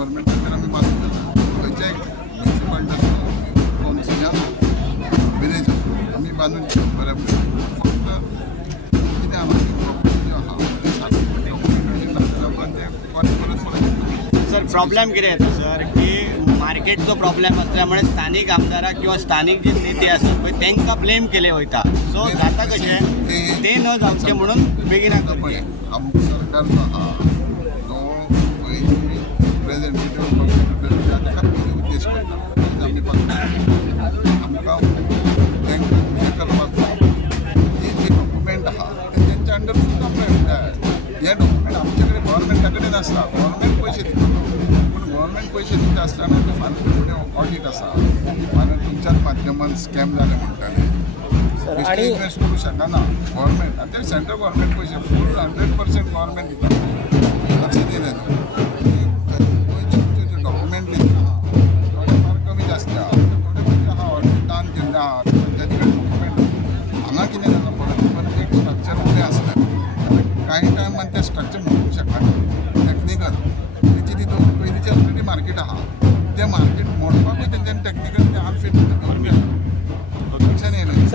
government कडल्यान आमी बांदून घेता खंयच्याय म्युनिसिपालिटी आसूं कावन्सिली आसूं विलेज आसूं आमी बांदून घेता बऱ्या पैकी फक्त कितें आमची प्रॉपर्टी ज्यो आहा ती सारकी डॉक्युमेंटेशन लागता ते परत परत सर प्रॉब्लेम कितें येता सर की मार्केटचो प्रॉब्लेम असल्यामुळे स्थानिक आमदाराक किंवा स्थानिक जे नेते असतात पळय तांकां ब्लेम केले वयता सो जाता कशें ते न जावचें म्हणून बेगिना पळय आमचो सरकार जो आहा तो पयलीं रिप्रेझेंटेटीव पब्लीक ताका पयलीं उद्देश करता आमी फक्त आमकां तांकां हें करपाक जाय जी डॉक्युमेंट आहा ते तेंच्या अंडर सुद्दां पळोवंक जाय हे डॉक्युमेंट आमचे कडेन गव्हर्मेंटा कडेन आसता गव्हर्मेंट पयशे दिता पूण गव्हर्मेंट पयशे दिता आसतना ते फाल्यां फुडें ऑडिट आसा फाल्यां तुमच्याच माध्यमान स्कॅम जाले म्हणटाले बेश्टे इन्वेस्ट करूं शकना गव्हर्मेंट आनी ते सेंट्रल गव्हर्मेंट पयशे फूल 100% गव्हर्मेंट दिता लक्ष दिलें गोंयचे जे डॉक्युमेंट दिता थोडे फार कमी आसता थोडे पयशे आहा ऑडिटान केल्ले आहा ताजे कडेन डॉक्युमेंट हांगा कितें जाता परत एक स्ट्रक्चर उणें आसलें कांय टायमान तें स्ट्रक्चर म्हणूंक शकना टॅक्निकल तेची ती पयलींचे ऑलरेडी मार्केट आहा तें मार्केट मोडपाकूय तेंच्यांनी टॅक्निकल ते आनफीट करून घेतला लक्षान येयलें